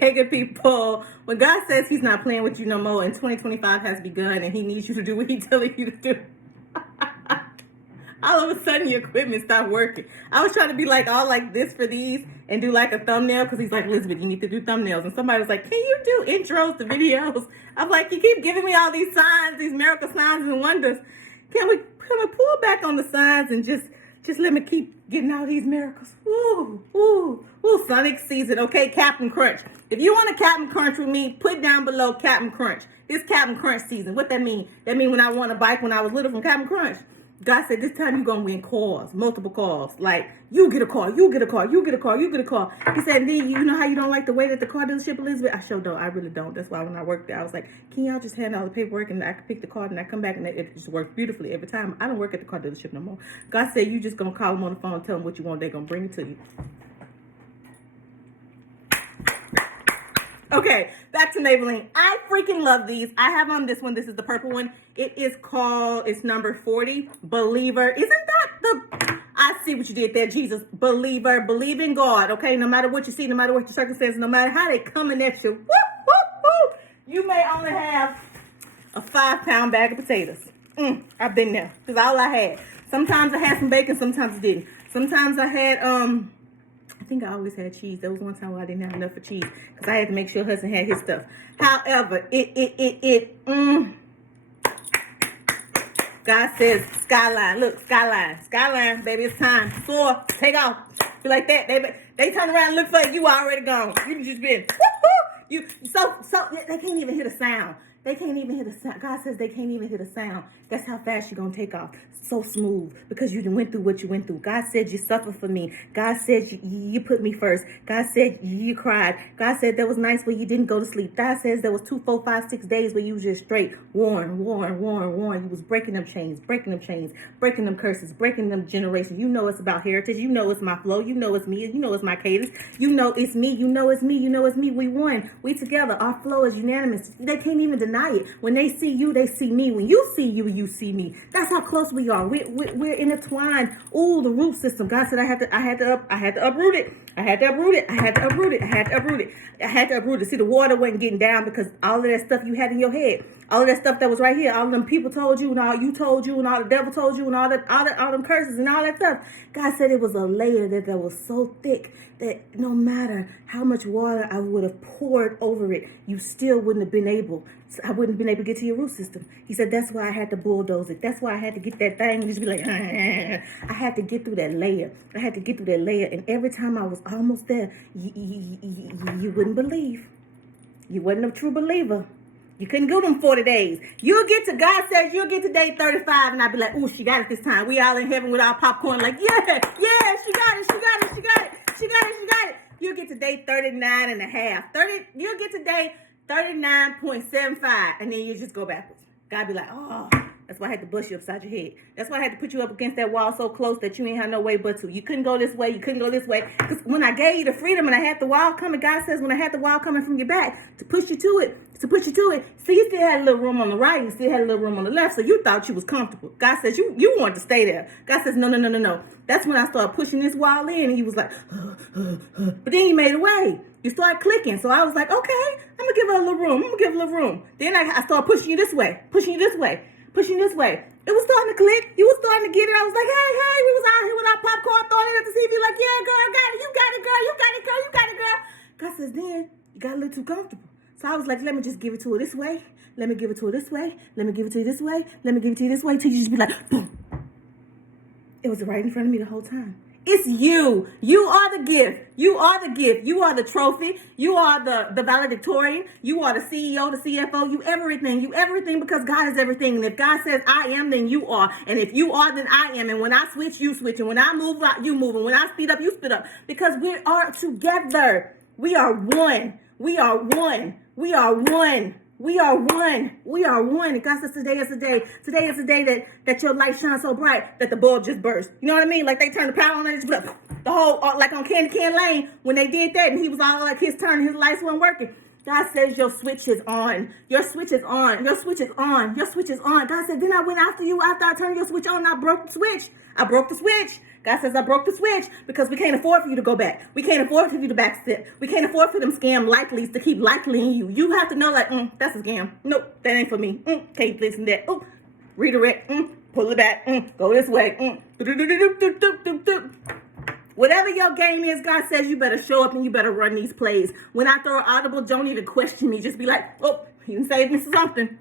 Hey, good people. When God says he's not playing with you no more and 2025 has begun and he needs you to do what he's telling you to do, all of a sudden your equipment stopped working. I was trying to be like all like this for these and do like a thumbnail because he's like, Elizabeth, you need to do thumbnails. And somebody was like, can you do intros to videos? I'm like, you keep giving me all these signs, these miracle signs and wonders. Can we pull back on the signs and just let me keep getting all these miracles? Ooh, Sonic season. Okay, Captain Crunch. If you want a Captain Crunch with me, put down below Captain Crunch. It's Captain Crunch season. What that mean? That mean when I won a bike when I was little from Captain Crunch. God said this time you're going to win cars, multiple cars. Like, you get a car, you get a car, you get a car, you get a car. He said, then you know how you don't like the way that the car dealership, Elizabeth? I sure don't. I really don't. That's why when I worked there, I was like, can y'all just hand out the paperwork and I can pick the card and I come back and it just works beautifully every time. I don't work at the car dealership no more. God said you just going to call them on the phone and tell them what you want. They're going to bring it to you. Okay, back to Maybelline. I freaking love these. I have on this one. This is the purple one. It is called, it's number 40, Believer. Isn't that the, I see what you did there, Jesus. Believer, believe in God, okay? No matter what you see, no matter what your circumstances, no matter how they coming at you, you may only have a 5-pound bag of potatoes. I've been there. That's all I had. Sometimes I had some bacon, sometimes I didn't. Sometimes I had, I think I always had cheese. There was one time where I didn't have enough for cheese because I had to make sure husband had his stuff. However, God says, skyline. Look, skyline, baby, it's time. Soar, take off. Be like that. They turn around and look for you. You already gone. You just been, so they can't even hear the sound. They can't even hear the sound. God says they can't even hear the sound. That's how fast you're going to take off. So smooth because you went through what you went through. God said you suffered for me. God said you put me first. God said you cried. God said there was nights where you didn't go to sleep. God says there was 2, 4, 5, 6 days where you was just straight worn. You was breaking them chains, breaking them curses, breaking them generations. You know it's about heritage. You know it's my flow. You know it's me. You know it's my cadence. You know it's me. You know it's me. You know it's me. We won. We together. Our flow is unanimous. They can't even deny it. When they see you, they see me. When you see you, you see me. That's how close we are. We're intertwined. Ooh, the root system. God said I had to uproot it. I had to uproot it. See, the water wasn't getting down because all of that stuff you had in your head, all of that stuff that was right here, all of them people told you and all you told you and all the devil told you and all them curses and all that stuff. God said it was a layer that was so thick that no matter how much water I would have poured over it, you still wouldn't have been able. I wouldn't have been able to get to your root system. He said, that's why I had to bulldoze it. That's why I had to get that thing and just be like, I had to get through that layer. And every time I was almost there, you wouldn't believe. You wasn't a true believer. You couldn't go them 40 days. God says you'll get to day 35 and I'll be like, ooh, she got it this time. We all in heaven with our popcorn like, yeah, she got it. You'll get to day 39 and a half. You'll get to day 39.75 and then you just go backwards. God be like, oh, that's why I had to bust you upside your head. That's why I had to put you up against that wall so close that you ain't have no way but to. You couldn't go this way. Because when I gave you the freedom and I had the wall coming, God says when I had the wall coming from your back to push you to it, see, you still had a little room on the right, you still had a little room on the left, so you thought you was comfortable. God says you wanted to stay there. God says, no. That's when I started pushing this wall in, and he was like, but then he made a way. You started clicking, so I was like, okay, I'm going to give her a little room. Then I started pushing you this way. It was starting to click. You was starting to get it. I was like, hey, we was out here with our popcorn throwing it at the TV like, yeah, girl, I got it. You got it, girl. God says, then you got a little too comfortable. So I was like, let me just give it to her this way. Let me give it to her this way. Let me give it to you this way. Let me give it to you this way. Till you just be like, boom. It was right in front of me the whole time. It's you. You are the gift. You are the trophy. You are the valedictorian. You are the CEO, the CFO. You everything because God is everything. And if God says I am, then you are. And if you are, then I am. And when I switch, you switch. And when I move, you move. And when I speed up, you speed up. Because we are together. We are one. And God says today is the day. Today is the day that your light shines so bright that the bulb just burst. You know what I mean? Like they turned the power on and it's the whole, like on Candy Can Lane when they did that and he was all like his turn and his lights weren't working. God says your switch is on. Your switch is on. God said, then I went after you after I turned your switch on and I broke the switch. God says, I broke the switch because we can't afford for you to go back. We can't afford for you to backstep. We can't afford for them scam likelies to keep likeling you. You have to know, like, that's a scam. Nope, that ain't for me. Can't listen to that. Redirect. Pull it back. Go this way. Whatever your game is, God says you better show up and you better run these plays. When I throw an audible, don't even question me. Just be like, oh, he didn't save me from something.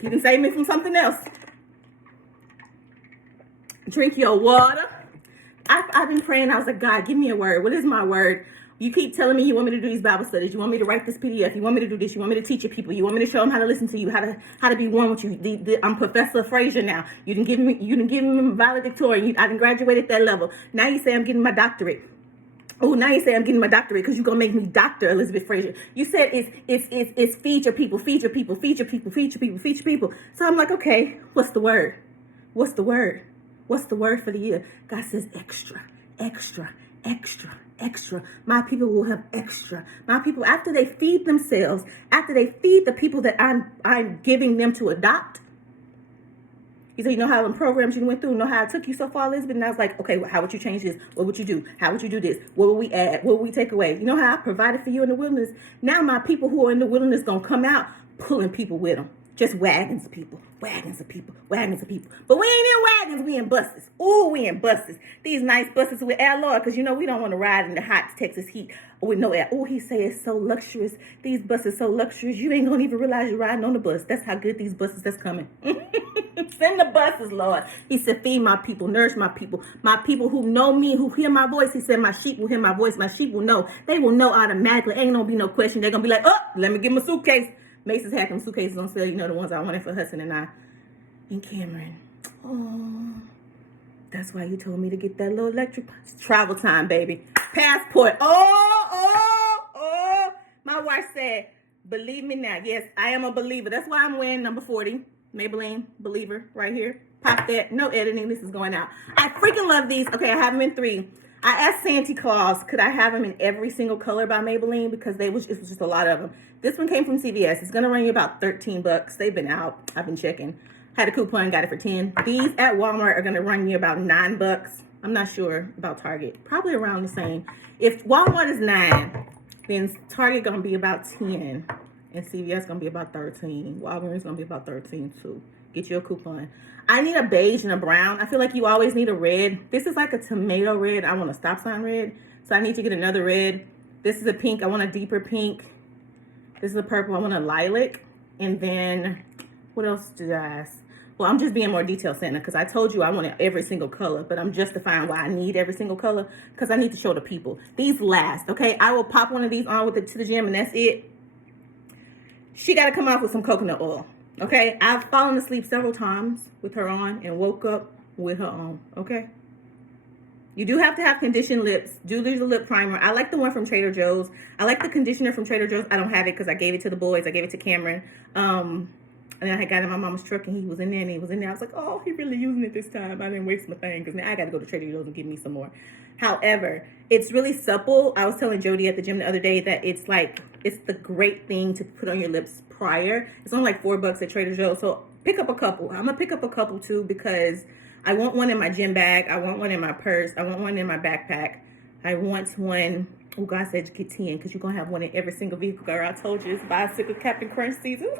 He didn't save me from something else. Drink your water. I've been praying. I was like, God, give me a word. What is my word? You keep telling me you want me to do these Bible studies. You want me to write this PDF. You want me to do this. You want me to teach your people. You want me to show them how to listen to you, how to be one with you. I'm Professor Frazier now. You didn't give me valedictorian. I didn't graduate at that level. Now you say I'm getting my doctorate. Oh, now you say I'm getting my doctorate because you're going to make me Dr. Elizabeth Frazier. You said it's feed your people, feed your people, feed your people, feed your people, feed your people. So I'm like, okay, what's the word? What's the word? What's the word for the year? God says extra, extra, extra, extra. My people will have extra. My people, after they feed themselves, after they feed the people that I'm giving them to adopt. He said, you know how in programs you went through, know how it took you so far, Elizabeth? And I was like, okay, well, how would you change this? What would you do? How would you do this? What would we add? What would we take away? You know how I provided for you in the wilderness? Now my people who are in the wilderness going to come out pulling people with them. Just wagons of people, wagons of people, wagons of people. But we ain't in wagons, we in buses. Ooh, we in buses. These nice buses with air, Lord, because you know we don't want to ride in the hot Texas heat with no air. Ooh, he say it's so luxurious. These buses so luxurious, you ain't gonna even realize you're riding on the bus. That's how good these buses that's coming. Send the buses, Lord. He said, feed my people, nourish my people who know me, who hear my voice. He said, my sheep will hear my voice. My sheep will know. They will know automatically. Ain't gonna be no question. They're gonna be like, oh, let me get my suitcase. Macy's had them suitcases on sale, you know, the ones I wanted for Hudson and I. And Cameron. Oh, that's why you told me to get that little electric travel time, baby. Passport. Oh. My wife said, believe me now. Yes, I am a believer. That's why I'm wearing number 40. Maybelline Believer right here. Pop that. No editing. This is going out. I freaking love these. Okay, I have them in 3. I asked Santa Claus, could I have them in every single color by Maybelline? Because it was just a lot of them. This one came from CVS. It's going to run you about $13. They've been out. I've been checking. Had a coupon, got it for 10. These at Walmart are going to run you about $9. I'm not sure about Target. Probably around the same. If Walmart is 9, then Target going to be about 10. And CVS going to be about 13. Walgreens going to be about 13 too. Get you a coupon. I need a beige and a brown. I feel like you always need a red. This is like a tomato red. I want a stop sign red. So I need to get another red. This is a pink. I want a deeper pink. This is a purple. I want a lilac. And then, what else did I ask? Well, I'm just being more detailed, Santa, because I told you I wanted every single color. But I'm justifying why I need every single color. Because I need to show the people. These last, okay? I will pop one of these on to the gym, and that's it. She got to come off with some coconut oil. Okay, I've fallen asleep several times with her on and woke up with her on, okay? You do have to have conditioned lips. Do use a lip primer. I like the one from Trader Joe's. I like the conditioner from Trader Joe's. I don't have it because I gave it to the boys. I gave it to Cameron. And then I had got in my mama's truck and he was in there I was like, oh, he really using it this time. I didn't waste my thing because now I got to go to Trader Joe's and get me some more. However, it's really supple. I was telling Jody at the gym the other day that it's the great thing to put on your lips prior. It's only like $4 at Trader Joe's. So pick up a couple. I'm going to pick up a couple too because I want one in my gym bag. I want one in my purse. I want one in my backpack. I want one. Oh, God said get 10 because you're going to have one in every single vehicle. Girl, I told you it's bicycle Captain Crunch season.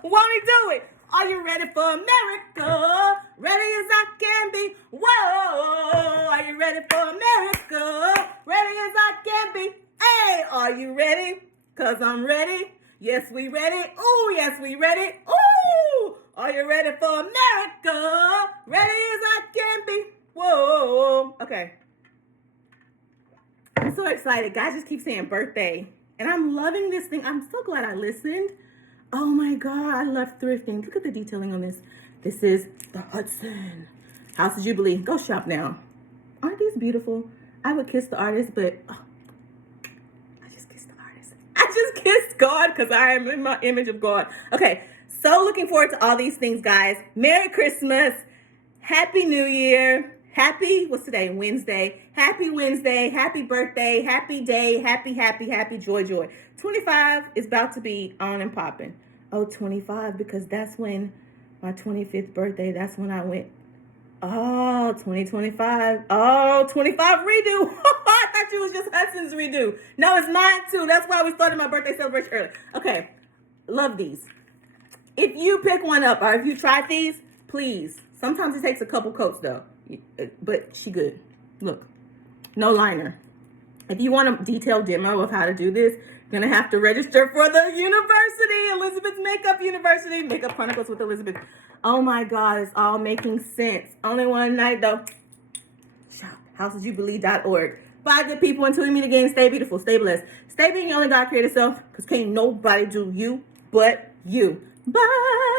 Won't he do it? Are you ready for America? Ready as I can be. Whoa. Are you ready for America? Ready as I can be. Hey, are you ready? Because I'm ready. Yes, we ready. Ooh, yes, we ready. Ooh. Are you ready for America? Ready as I can be. Whoa. Okay. I'm so excited. Guys just keep saying birthday. And I'm loving this thing. I'm so glad I listened. Oh my God, I love thrifting. Look at the detailing on this. This is the Hudson House of Jubilee. Go shop now. Aren't these beautiful? I would kiss the artist, but I just kissed the artist. I just kissed God because I am in my image of God. Okay, so looking forward to all these things, guys. Merry Christmas. Happy New Year. Happy, what's today? Wednesday. Happy Wednesday. Happy birthday. Happy day. Happy, joy. 25 is about to be on and popping. Oh, 25, because that's when my 25th birthday, that's when I went Oh, 2025. Oh, 25 redo. I thought you was just Hudson's redo. No, it's mine too. That's why we started my birthday celebration early. Okay, love these. If you pick one up or if you try these, please. Sometimes it takes a couple coats though, but she good. Look, no liner. If you want a detailed demo of how to do this, you're going to have to register for the university, Elizabeth's Makeup University, Makeup Chronicles with Elizabeth. Oh my God, it's all making sense. Only one night though. Shop, houseofjubilee.org. 5 good people until we meet again. Stay beautiful, stay blessed. Stay being your only God created self, because can't nobody do you but you. Bye.